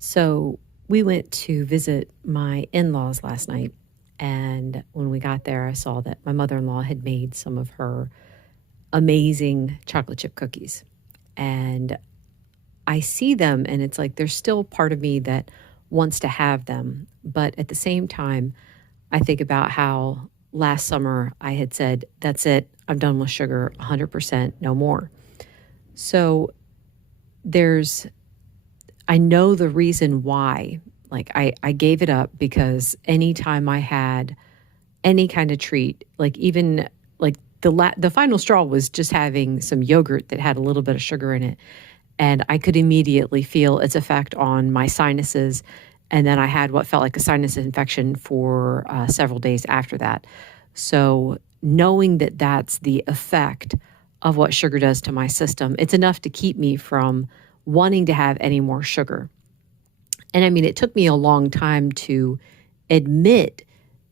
So we went to visit my in-laws last night. And when we got there, I saw that my mother-in-law had made some of her amazing chocolate chip cookies. And I see them, and it's like there's still part of me that wants to have them. But at the same time, I think about how last summer I had said, that's it, I'm done with sugar 100%, no more. So there's I know the reason why. Like I gave it up because anytime I had any kind of treat, like even like the final straw was just having some yogurt that had a little bit of sugar in it, and I could immediately feel its effect on my sinuses, and then I had what felt like a sinus infection for several days after that. So knowing that that's the effect of what sugar does to my system, it's enough to keep me from wanting to have any more sugar. And I mean, it took me a long time to admit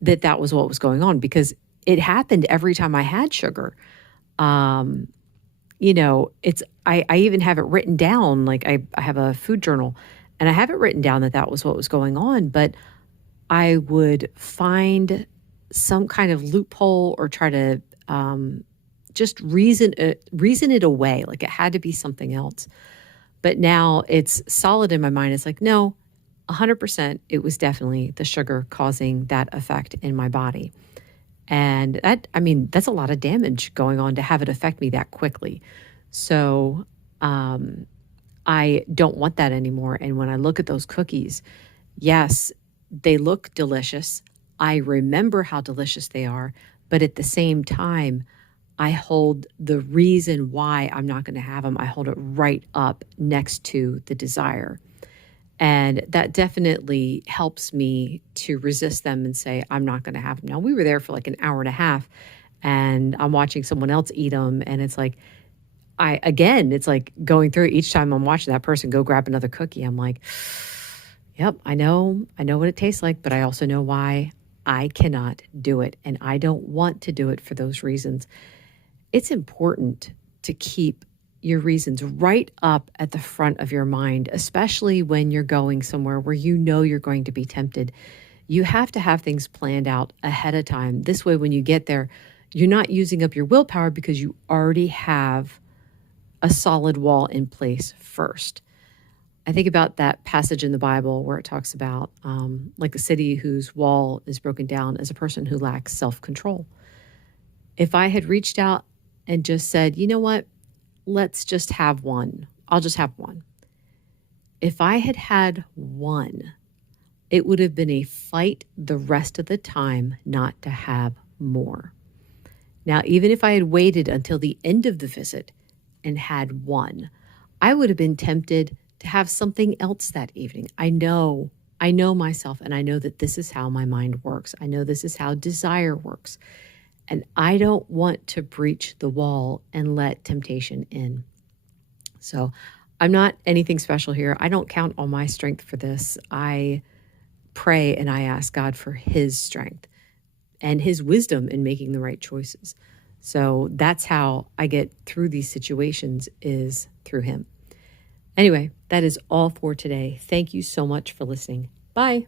that that was what was going on because it happened every time I had sugar. Um, I even have it written down. Like I have a food journal and I have it written down that that was what was going on. But I would find some kind of loophole or try to just reason it away. Like it had to be something else. But now it's solid in my mind. It's like, no, 100%, it was definitely the sugar causing that effect in my body. And that's a lot of damage going on to have it affect me that quickly. So I don't want that anymore. And when I look at those cookies, yes, they look delicious. I remember how delicious they are. But at the same time, I hold the reason why I'm not going to have them, I hold it right up next to the desire. And that definitely helps me to resist them and say, I'm not going to have them. Now, we were there for like an hour and a half and I'm watching someone else eat them. And it's like, it's like going through each time I'm watching that person go grab another cookie. I'm like, yep, I know what it tastes like, but I also know why I cannot do it. And I don't want to do it for those reasons. It's important to keep your reasons right up at the front of your mind, especially when you're going somewhere where you know you're going to be tempted. You have to have things planned out ahead of time. This way, when you get there, you're not using up your willpower because you already have a solid wall in place first. I think about that passage in the Bible where it talks about like a city whose wall is broken down as a person who lacks self-control. If I had reached out and just said, you know what, let's just have one. I'll just have one. If I had had one, it would have been a fight the rest of the time not to have more. Now, even if I had waited until the end of the visit and had one, I would have been tempted to have something else that evening. I know myself, and I know that this is how my mind works. I know this is how desire works. And I don't want to breach the wall and let temptation in. So I'm not anything special here. I don't count on my strength for this. I pray and I ask God for his strength and his wisdom in making the right choices. So that's how I get through these situations, is through him. Anyway, that is all for today. Thank you so much for listening. Bye.